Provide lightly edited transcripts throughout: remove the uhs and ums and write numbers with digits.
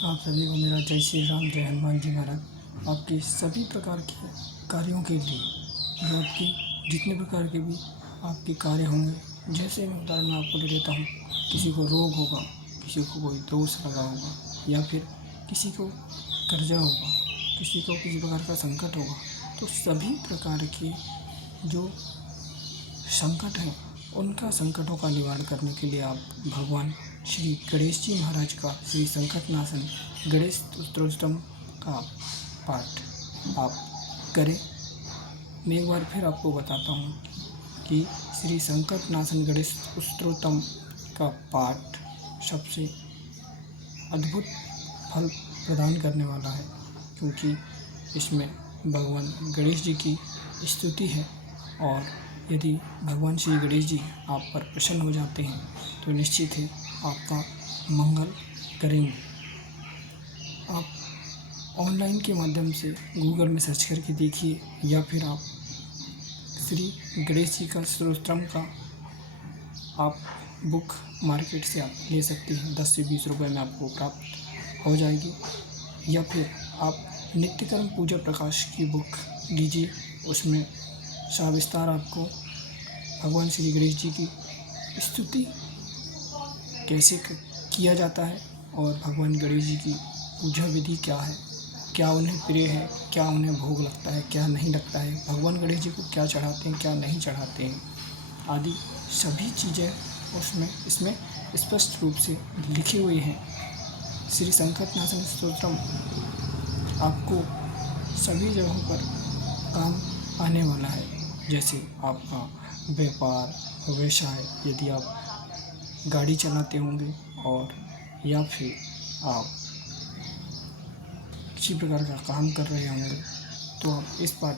आप सभी को मेरा जय श्री राम, जय हनुमान जी महाराज। आपके सभी प्रकार के कार्यों के लिए जो आपकी जितने प्रकार के भी आपके कार्य होंगे, जैसे मैं उदाहरण आपको दे देता हूँ। किसी को रोग होगा, किसी को कोई दोष लगा होगा, या फिर किसी को कर्जा होगा, किसी को किसी प्रकार का संकट होगा, तो सभी प्रकार के जो संकट हैं उनका संकटों का निवारण करने के लिए आप भगवान श्री गणेश जी महाराज का श्री संकटनाशन गणेश स्तोत्रम का पाठ आप करें। मैं एक बार फिर आपको बताता हूँ कि श्री संकटनाशन गणेश स्तोत्रम का पाठ सबसे अद्भुत फल प्रदान करने वाला है, क्योंकि इसमें भगवान गणेश जी की स्तुति है। और यदि भगवान श्री गणेश जी आप पर प्रसन्न हो जाते हैं तो निश्चित ही आपका मंगल करेंगे। आप ऑनलाइन के माध्यम से गूगल में सर्च करके देखिए, या फिर आप श्री गणेश जी का स्तोत्रम का आप बुक मार्केट से आप ले सकते हैं। 10 से 20 रुपये में आपको प्राप्त हो जाएगी। या फिर आप नित्यकर्म पूजा प्रकाश की बुक लीजिए, उसमें सविस्तार आपको भगवान श्री गणेश जी की स्तुति कैसे किया जाता है और भगवान गणेश जी की पूजा विधि क्या है, क्या उन्हें प्रिय है, क्या उन्हें भोग लगता है, क्या नहीं लगता है, भगवान गणेश जी को क्या चढ़ाते हैं, क्या नहीं चढ़ाते हैं, आदि सभी चीज़ें इसमें स्पष्ट रूप से लिखी हुई हैं। श्री संकटनाशन स्तोत्रम आपको सभी जगहों पर काम आने वाला है। जैसे आपका व्यापार, व्यवसाय, यदि आप गाड़ी चलाते होंगे और या फिर आप किसी प्रकार का काम कर रहे होंगे, तो आप इस पाठ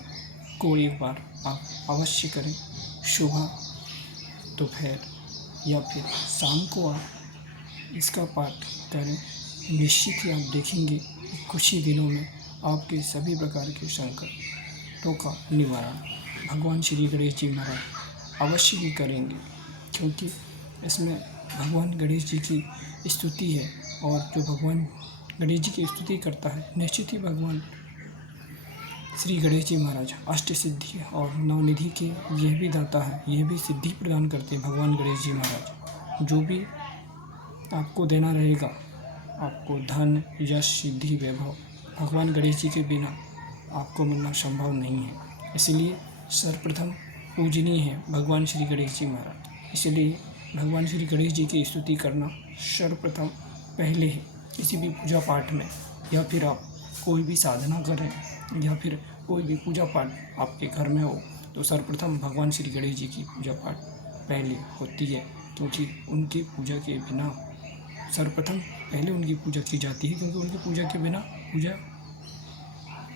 को एक बार आप अवश्य करें। सुबह, दोपहर या फिर शाम को आप इसका पाठ करें। निश्चित ही आप देखेंगे कुछ ही दिनों में आपके सभी प्रकार के संकटों का निवारण भगवान श्री गणेश जी महाराज अवश्य ही करेंगे, क्योंकि इसमें भगवान गणेश जी की स्तुति है। और जो भगवान गणेश जी की स्तुति करता है, निश्चित ही भगवान श्री गणेश जी महाराज अष्ट सिद्धि और नवनिधि के यह भी दाता है, यह भी सिद्धि प्रदान करते हैं। भगवान गणेश जी महाराज जो भी आपको देना रहेगा, आपको धन, यश, सिद्धि, वैभव, भगवान गणेश जी के बिना आपको मिलना संभव नहीं है। इसलिए सर्वप्रथम पूजनीय है भगवान श्री गणेश जी महाराज। इसलिए भगवान श्री गणेश जी की स्तुति करना सर्वप्रथम पहले है किसी भी पूजा पाठ में, या फिर आप कोई भी साधना करें, या फिर कोई भी पूजा पाठ आपके घर में हो, तो सर्वप्रथम भगवान श्री गणेश जी की पूजा पाठ पहले होती है, क्योंकि उनकी पूजा के बिना सर्वप्रथम पहले उनकी पूजा की जाती है, क्योंकि उनकी पूजा के बिना पूजा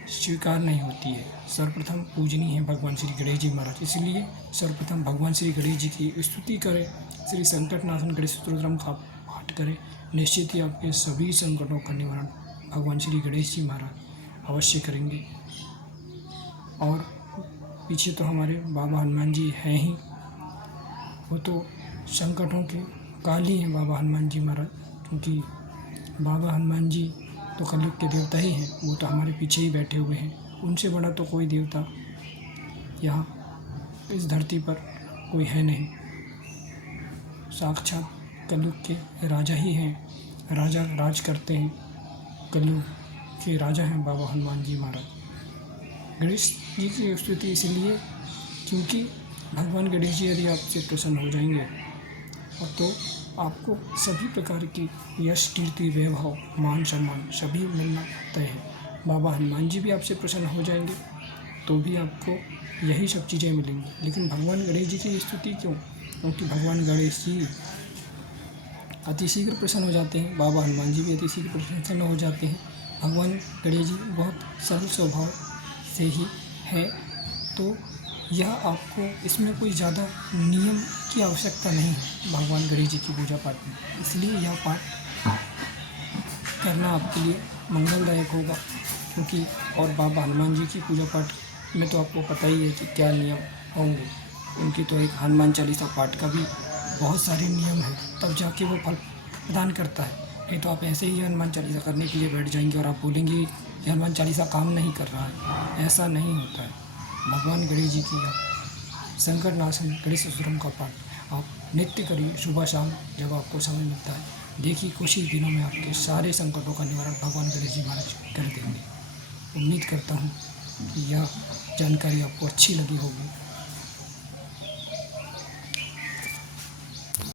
स्वीकार नहीं होती है। सर्वप्रथम पूजनीय है भगवान श्री गणेश जी महाराज। इसलिए सर्वप्रथम भगवान श्री गणेश जी की स्तुति करें, श्री संकटनाशन गणेश स्तोत्रम का पाठ करें। निश्चित ही आपके सभी संकटों का निवारण भगवान श्री गणेश जी महाराज अवश्य करेंगे। और पीछे तो हमारे बाबा हनुमान जी हैं ही, वो तो संकटों के काल ही हैं बाबा हनुमान जी महाराज, क्योंकि बाबा हनुमान जी तो कलयुग के देवता ही हैं। वो तो हमारे पीछे ही बैठे हुए हैं। उनसे बड़ा तो कोई देवता यहाँ इस धरती पर कोई है नहीं। साक्षात कलयुग के राजा ही हैं, राजा राज करते हैं, कलयुग के राजा हैं बाबा हनुमान जी महाराज। गणेश जी की स्तुति इसलिए क्योंकि भगवान गणेश जी यदि आपसे प्रसन्न हो जाएंगे और तो आपको सभी प्रकार की यश, कीर्ति, वैभव, मान सम्मान सभी मिलना तय है। बाबा हनुमान जी भी आपसे प्रसन्न हो जाएंगे तो भी आपको यही सब चीज़ें मिलेंगी। लेकिन भगवान गणेश जी की स्तुति क्यों? क्योंकि भगवान गणेश जी अति शीघ्र प्रसन्न हो जाते हैं, बाबा हनुमान जी भी अति शीघ्र प्रसन्न हो जाते हैं। भगवान गणेश जी बहुत सरल स्वभाव से ही है, तो यह आपको इसमें कोई ज़्यादा नियम की आवश्यकता नहीं है भगवान गणेश जी की पूजा पाठ में। इसलिए यह पाठ करना आपके लिए मंगलदायक होगा, क्योंकि और बाबा हनुमान जी की पूजा पाठ में तो आपको पता ही है कि क्या नियम होंगे। उनकी तो एक हनुमान चालीसा पाठ का भी बहुत सारे नियम हैं, तब जाके वो फल प्रदान करता है। नहीं तो आप ऐसे ही हनुमान चालीसा करने के लिए बैठ जाएंगे और आप बोलेंगे ये हनुमान चालीसा काम नहीं कर रहा है। ऐसा नहीं होता है। भगवान गणेश जी की आप संकट नाशन गणेश स्तोत्रम का पाठ आप नित्य करिए, सुबह शाम जब आपको समय मिलता है। देखिए कुछ ही दिनों में आपके सारे संकटों का निवारण भगवान गणेश जी महाराज कर देंगे। उम्मीद करता हूँ कि यह जानकारी आपको अच्छी लगी होगी।